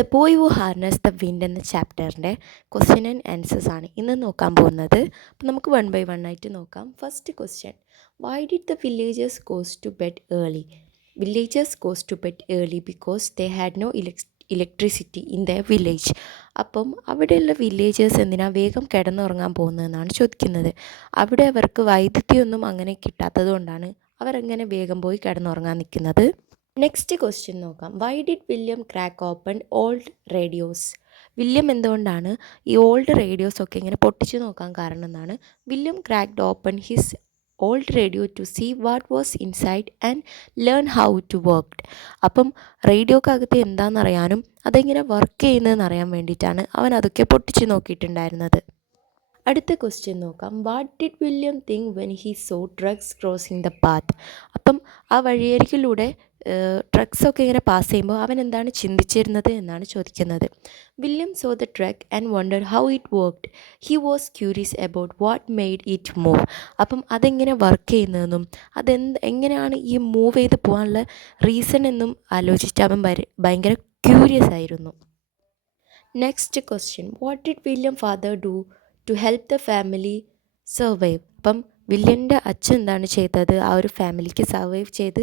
The boy who harness the wind എന്ന ചാപ്റ്ററിൻ്റെ question and answers ആണ് ഇന്ന് നോക്കാൻ പോകുന്നത്. അപ്പോൾ നമുക്ക് വൺ ബൈ വൺ ആയിട്ട് നോക്കാം. First question, why did the villagers goes to bed early? Villagers goes to bed early because they had no electricity in the village. അപ്പം അവിടെയുള്ള വില്ലേജേഴ്സ് എന്തിനാണ് വേഗം കിടന്നുറങ്ങാൻ പോകുന്നതെന്നാണ് ചോദിക്കുന്നത്. അവിടെ അവർക്ക് വൈദ്യുതിയൊന്നും അങ്ങനെ കിട്ടാത്തത് കൊണ്ടാണ് അവരങ്ങനെ വേഗം പോയി കിടന്നുറങ്ങാൻ നിൽക്കുന്നത്. നെക്സ്റ്റ് ക്വസ്റ്റ്യൻ നോക്കാം. Y did William crack open old radios? William എന്തുകൊണ്ടാണ് ഈ ഓൾഡ് റേഡിയോസ് ഒക്കെ ഇങ്ങനെ പൊട്ടിച്ചു നോക്കാൻ കാരണം എന്നാണ്. William cracked open his old radio to see what was inside and learn how to work. അപ്പം റേഡിയോക്കകത്ത് എന്താണെന്നറിയാനും അതെങ്ങനെ വർക്ക് ചെയ്യുന്നതെന്ന് അറിയാൻ വേണ്ടിയിട്ടാണ് അവൻ അതൊക്കെ പൊട്ടിച്ചു നോക്കിയിട്ടുണ്ടായിരുന്നത്. അടുത്ത ക്വസ്റ്റ്യൻ നോക്കാം. What did William think when he so trucks crossing the path? അപ്പം ആ വഴിയരികിലൂടെ ട്രക്സൊക്കെ ഇങ്ങനെ പാസ് ചെയ്യുമ്പോൾ അവൻ എന്താണ് ചിന്തിച്ചിരുന്നത് എന്നാണ് ചോദിക്കുന്നത്. William so the truck and wonder how it worked. He was curious about what made it move. അപ്പം അതെങ്ങനെ വർക്ക് ചെയ്യുന്നതെന്നും എങ്ങനെയാണ് ഈ മൂവ് ചെയ്ത് പോകാനുള്ള റീസൺ എന്നും ആലോചിച്ചിട്ട് അവൻ ഭയങ്കര ക്യൂരിയസ് ആയിരുന്നു. Next question, what did William father do to help the family survive? അപ്പം വില്യൻ്റെ അച്ഛൻ എന്താണ് ചെയ്തത് ആ ഒരു ഫാമിലിക്ക് സർവൈവ് ചെയ്ത്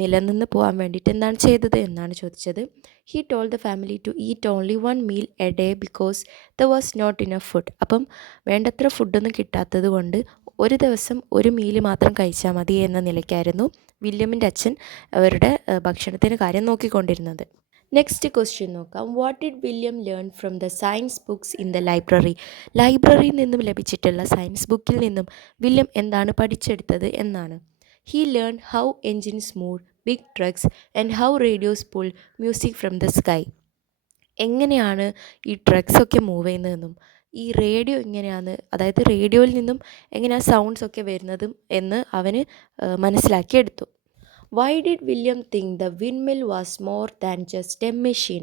നിലനിന്ന് പോകാൻ വേണ്ടിയിട്ട് എന്താണ് ചെയ്തത് എന്നാണ് ചോദിച്ചത്. He told the family to eat only 1 meal a day because the was not enough food. അപ്പം വേണ്ടത്ര ഫുഡൊന്നും കിട്ടാത്തത് കൊണ്ട് ഒരു ദിവസം ഒരു മീൽ മാത്രം കഴിച്ചാൽ മതി എന്ന നിലയ്ക്കായിരുന്നു വില്യമിൻ്റെ അച്ഛൻ അവരുടെ ഭക്ഷണത്തിൻ്റെ കാര്യം നോക്കിക്കൊണ്ടിരുന്നത്. നെക്സ്റ്റ് ക്വസ്റ്റ്യൻ നോക്കാം. What did William learn from the science books in the library? ലൈബ്രറിയിൽ നിന്നും ലഭിച്ചിട്ടുള്ള സയൻസ് ബുക്കിൽ നിന്നും വില്യം എന്താണ് പഠിച്ചെടുത്തത് എന്നാണ്. He learn how engines move big trucks and how radios pull music from the sky. എങ്ങനെയാണ് ഈ ട്രക്സൊക്കെ മൂവ് ചെയ്യുന്നതെന്നും ഈ റേഡിയോ എങ്ങനെയാണ്, അതായത് റേഡിയോയിൽ നിന്നും എങ്ങനെയാണ് സൗണ്ട്സൊക്കെ വരുന്നതും എന്ന് അവന് മനസ്സിലാക്കിയെടുത്തു. Why did William think the windmill was more than just a machine?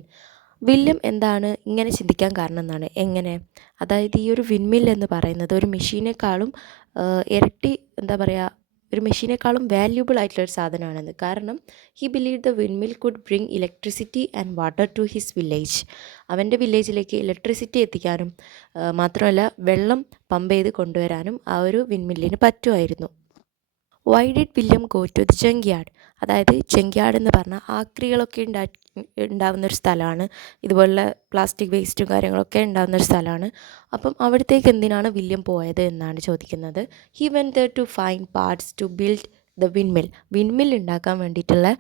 William എന്താണ് ഇങ്ങനെ ചിന്തിക്കാൻ കാരണം എന്നാണ്. എങ്ങനെ, അതായത് ഈ ഒരു വിൻഡ്മിൽ എന്ന് പറയുന്നത് ഒരു മെഷീനേക്കാളും ഇരട്ടി എന്താ പറയുക, ഒരു മെഷീനേക്കാളും വാല്യൂബിൾ ആയിട്ടുള്ളൊരു സാധനമാണെന്ന്. കാരണം he believe the windmill could bring electricity and water to his village. അവൻ്റെ വില്ലേജിലേക്ക് ഇലക്ട്രിസിറ്റി എത്തിക്കാനും മാത്രമല്ല വെള്ളം പമ്പ് ചെയ്ത് കൊണ്ടുവരാനും ആ ഒരു വിൻഡ്മില്ലിന് പറ്റുമായിരുന്നു. Why did William go to the junkyard? അതായത് ജങ്ക്യാർഡ് എന്ന് പറഞ്ഞാൽ ആക്രികളൊക്കെ ഉണ്ടാവുന്നൊരു സ്ഥലമാണ്. ഇതുപോലുള്ള പ്ലാസ്റ്റിക് വേസ്റ്റും കാര്യങ്ങളൊക്കെ ഉണ്ടാവുന്നൊരു സ്ഥലമാണ്. അപ്പം അവിടത്തേക്ക് എന്തിനാണ് വില്യം പോയത് എന്നാണ് ചോദിക്കുന്നത്. He went there to find parts to build the windmill ഉണ്ടാക്കാൻ വേണ്ടിയിട്ടുള്ള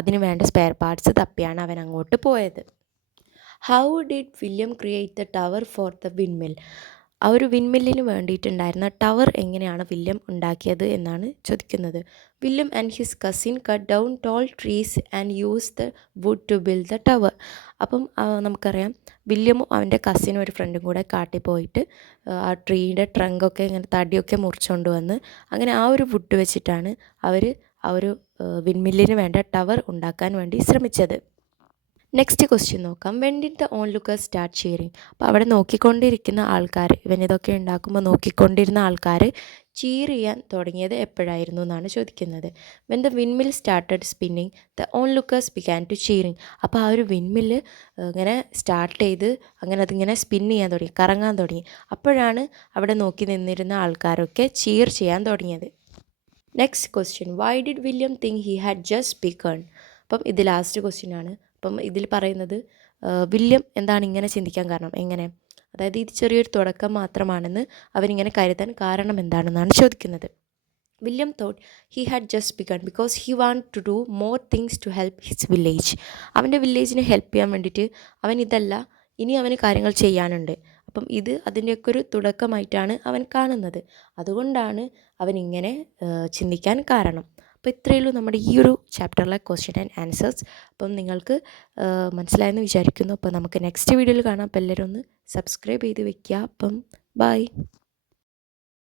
അതിന് വേണ്ട സ്പെയർ പാർട്സ് തപ്പിയാണ് അവൻ അങ്ങോട്ട് പോയത്. How did William create the tower for the windmill? ആ ഒരു വിൻഡ്മില്ലിന് വേണ്ടിയിട്ടുണ്ടായിരുന്ന ടവർ എങ്ങനെയാണ് വില്യം ഉണ്ടാക്കിയത് എന്നാണ് ചോദിക്കുന്നത്. William and his cousin cut down tall trees and use the wood to build the tower. അപ്പം നമുക്കറിയാം വില്യമും അവൻ്റെ കസിനും ഒരു ഫ്രണ്ടും കൂടെ കാട്ടിൽ പോയിട്ട് ആ ട്രീയുടെ ട്രങ്കൊക്കെ ഇങ്ങനെ തടിയൊക്കെ മുറിച്ചുകൊണ്ട് വന്ന് അങ്ങനെ ആ ഒരു വുഡ് വെച്ചിട്ടാണ് അവർ ആ ഒരു വിൻഡ്മില്ലിന് വേണ്ട ടവർ ഉണ്ടാക്കാൻ വേണ്ടി ശ്രമിച്ചത്. നെക്സ്റ്റ് ക്വസ്റ്റ്യൻ നോക്കാം. When did the onlookers start sharing? അപ്പോൾ അവിടെ നോക്കിക്കൊണ്ടിരിക്കുന്ന ആൾക്കാർ, ഇവനിതൊക്കെ ഉണ്ടാക്കുമ്പോൾ നോക്കിക്കൊണ്ടിരുന്ന ആൾക്കാർ ചീർ ചെയ്യാൻ തുടങ്ങിയത് എപ്പോഴായിരുന്നു എന്നാണ് ചോദിക്കുന്നത്. When the windmill started spinning the onlookers began to cheering. അപ്പോൾ ആ ഒരു വിൻഡ്മില്ല് ഇങ്ങനെ സ്റ്റാർട്ട് ചെയ്ത് അങ്ങനെ അതിങ്ങനെ സ്പിൻ ചെയ്യാൻ തുടങ്ങി, കറങ്ങാൻ തുടങ്ങി. അപ്പോഴാണ് അവിടെ നോക്കി നിന്നിരുന്ന ആൾക്കാരൊക്കെ ചീർ ചെയ്യാൻ തുടങ്ങിയത്. Next question, why did William think he had just begun? അപ്പം ഇത് ലാസ്റ്റ് ക്വസ്റ്റ്യൻ ആണ്. അപ്പം ഇതിൽ പറയുന്നത് വില്യം എന്താണ് ഇങ്ങനെ ചിന്തിക്കാൻ കാരണം, എങ്ങനെ, അതായത് ഇത് ചെറിയൊരു തുടക്കം മാത്രമാണെന്ന് അവനിങ്ങനെ കരുതാൻ കാരണം എന്താണെന്നാണ് ചോദിക്കുന്നത്. William thought he had just begun because he want to do more things to help his village. അവൻ്റെ വില്ലേജിനെ ഹെൽപ്പ് ചെയ്യാൻ വേണ്ടിയിട്ട് ഇനി അവന് കാര്യങ്ങൾ ചെയ്യാനുണ്ട്. അപ്പം ഇത് അതിൻ്റെയൊക്കെ ഒരു തുടക്കമായിട്ടാണ് അവൻ കാണുന്നത്. അതുകൊണ്ടാണ് അവനിങ്ങനെ ചിന്തിക്കാൻ കാരണം. അപ്പോൾ ഇത്രയേ ഉള്ളൂ നമ്മുടെ ഈ ഒരു ചാപ്റ്ററിലെ ക്വസ്റ്റ്യൻ ആൻഡ് ആൻസേഴ്സ്. അപ്പം നിങ്ങൾക്ക് മനസ്സിലായെന്ന് വിചാരിക്കുന്നു. അപ്പോൾ നമുക്ക് നെക്സ്റ്റ് വീഡിയോയിൽ കാണാം. അപ്പോൾ എല്ലാവരും ഒന്ന് സബ്സ്ക്രൈബ് ചെയ്ത് വെക്കുക. അപ്പം ബൈ.